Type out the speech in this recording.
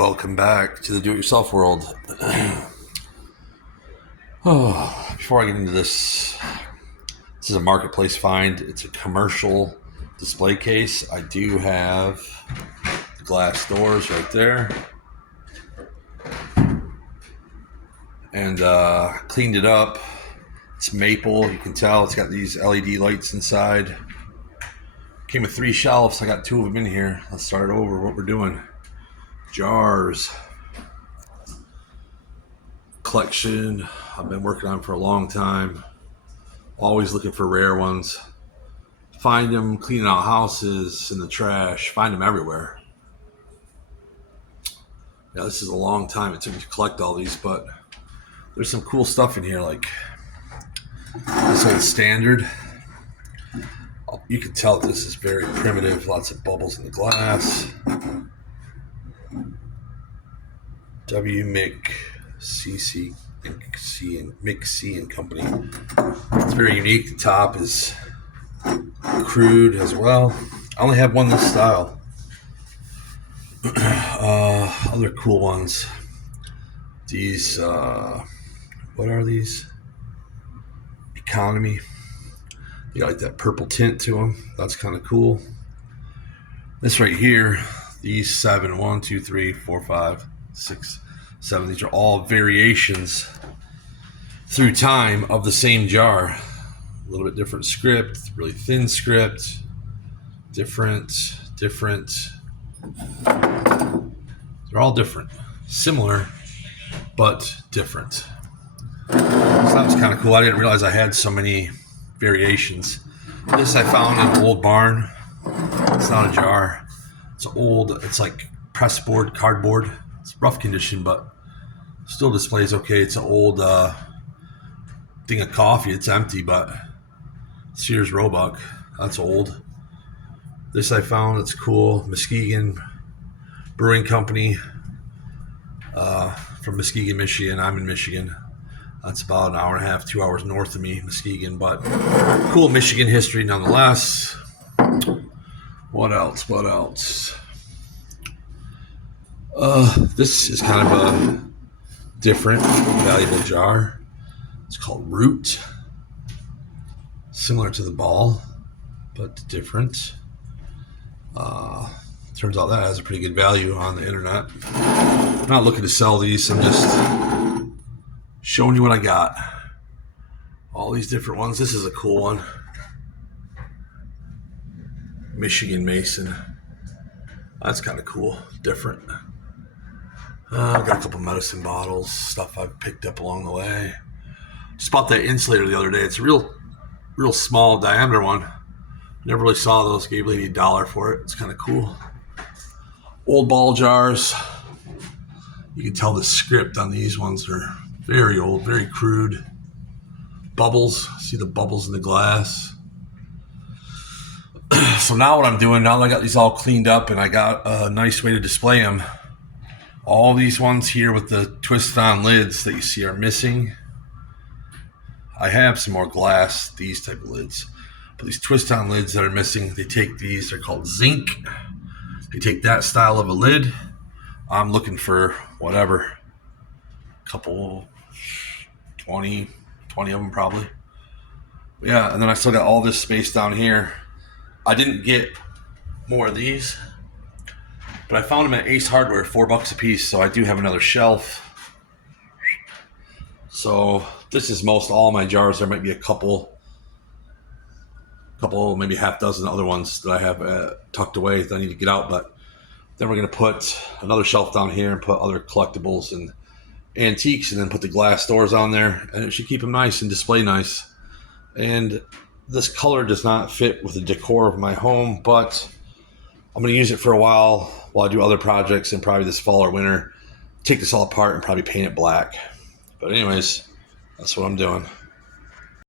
Welcome back to the do-it-yourself world. Before I get into this is a marketplace find. It's a commercial display case. I do have the glass doors right there. And cleaned it up. It's maple. You can tell it's got these LED lights inside. Came with 3 shelves. I got 2 of them in here. Let's start over what we're doing. Jars. Collection I've been working on for a long time. Always looking for rare ones. Find them cleaning out houses, in the trash. Find them everywhere. Yeah, this is a long time it took me to collect all these, but there's some cool stuff in here, like this old standard. You can tell this is very primitive. Lots of bubbles in the glass. W. McC and Company. It's very unique. The top is crude as well. I only have one this style. Other cool ones. These, what are these? Economy. They got like that purple tint to them. That's kind of cool. This right here, these 7, 1, 2, 3, 4, 5, 6, 7. These are all variations through time of the same jar. A little bit different script, really thin script, different. They're all different. Similar, but different. So that was kind of cool. I didn't realize I had so many variations. This I found in an old barn. It's not a jar. It's old. It's like pressboard, cardboard. It's rough condition, but still displays okay. It's an old thing of coffee. It's empty, but Sears Roebuck. That's old. This I found. It's cool. Muskegon Brewing Company from Muskegon, Michigan. I'm in Michigan. That's about an hour and a half, 2 hours north of me, Muskegon. But cool Michigan history nonetheless. What else? This is kind of a different, valuable jar. It's called Root. Similar to the ball, but different. Turns out that has a pretty good value on the internet. I'm not looking to sell these. I'm just showing you what I got. All these different ones. This is a cool one. Michigan Mason. That's kind of cool. Different. I've got a couple medicine bottles, stuff I've picked up along the way. Just bought that insulator the other day. It's a real small diameter one. Never really saw those. Gave lady $1 for it. It's kind of cool. Old ball jars. You can tell the script on these ones are very old, very crude. Bubbles. See the bubbles in the glass. So now what I'm doing, now that I got these all cleaned up and I got a nice way to display them, all these ones here with the twist-on lids that you see are missing. I have some more glass, these type of lids. But these twist-on lids that are missing, they take these, they're called zinc. They take that style of a lid. I'm looking for whatever, couple, 20 of them probably. Yeah, and then I still got all this space down here. I didn't get more of these, but I found them at Ace Hardware, $4 a piece, so I do have another shelf. So this is most all my jars. There might be a couple, maybe half dozen other ones that I have tucked away that I need to get out, but then we're going to put another shelf down here and put other collectibles and antiques, and then put the glass doors on there, and it should keep them nice and display nice. And this color does not fit with the decor of my home, but I'm going to use it for a while I do other projects, and probably this fall or winter, take this all apart and probably paint it black. But anyways, that's what I'm doing.